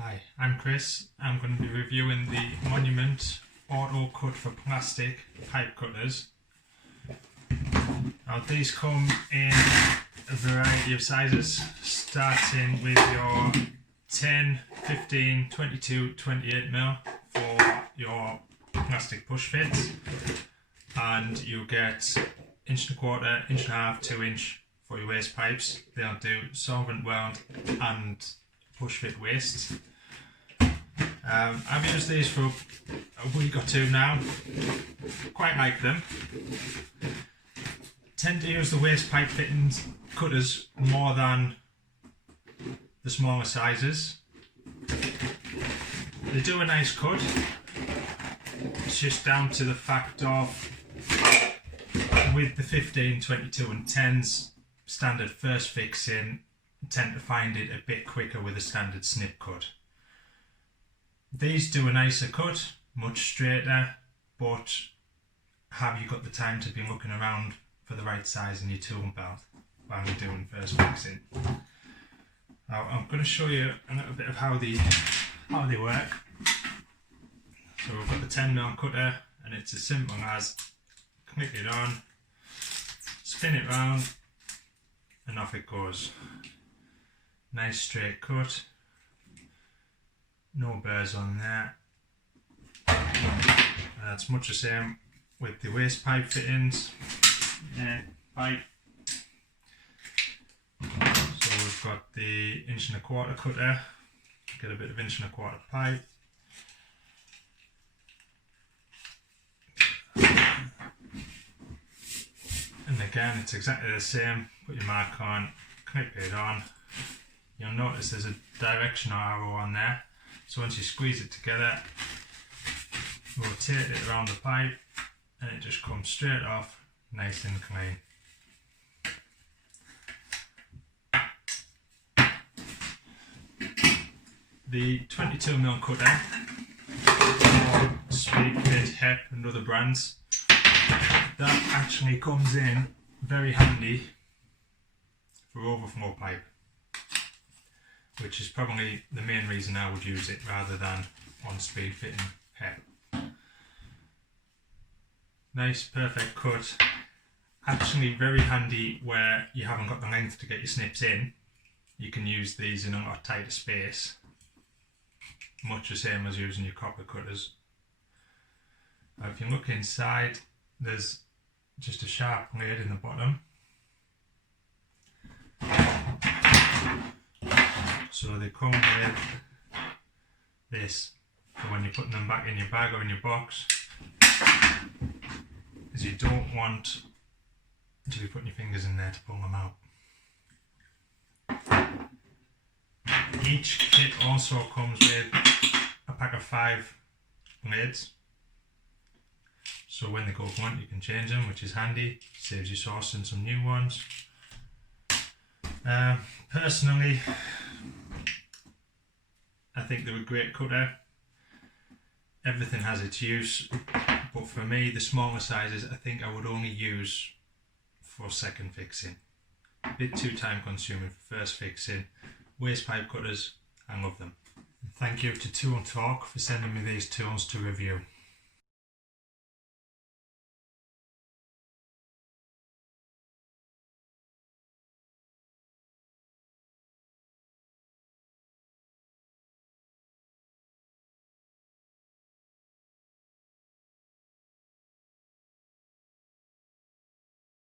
Hi, I'm Chris. I'm going to be reviewing the Monument Autocut for plastic pipe cutters. Now these come in a variety of sizes, starting with your 10, 15, 22, 28mm for your plastic push fits, and you get 1.25 inch, 1.5, 2 inch for your waste pipes. They'll do solvent, weld and push fit wastes. I've used these for a week or two now, quite like them. Tend to use the waste pipe fittings cutters more than the smaller sizes. They do a nice cut. It's just down to the fact of with the 15, 22 and 10s standard first fixing, tend to find it a bit quicker with a standard snip cut. These do a nicer cut, much straighter, but have you got the time to be looking around for the right size in your tool belt while you're doing first fixing? Now I'm going to show you a little bit of how they work. So we've got the 10mm cutter, and it's as simple as click it on, spin it round, and off it goes. Nice straight cut, no burrs on there. It's much the same with the waste pipe fittings. Pipe. So we've got the 1.25 inch cutter, get a bit of 1.25 inch pipe. And again, it's exactly the same. Put your mark on, clip it on. You'll notice there's a directional arrow on there. So once you squeeze it together, rotate it around the pipe, and it just comes straight off, nice and clean. The 22mm cutter, Speedfit, HEP and other brands, that actually comes in very handy for overflow pipe, which is probably the main reason I would use it rather than on Speedfit and HEP. Nice perfect cut, actually very handy where you haven't got the length to get your snips in. You can use these in a lot tighter space, much the same as using your copper cutters. If you look inside, there's just a sharp blade in the bottom. So they come with this for when you're putting them back in your bag or in your box, because you don't want to be putting your fingers in there to pull them out. Each kit also comes with a pack of 5 blades, so when they go blunt you can change them, which is handy, saves you sourcing some new ones. Personally, I think they're a great cutter. Everything has its use, but for me the smaller sizes I think I would only use for second fixing. A bit too time consuming for first fixing. Waste pipe cutters, I love them. And thank you to Tool Talk for sending me these tools to review.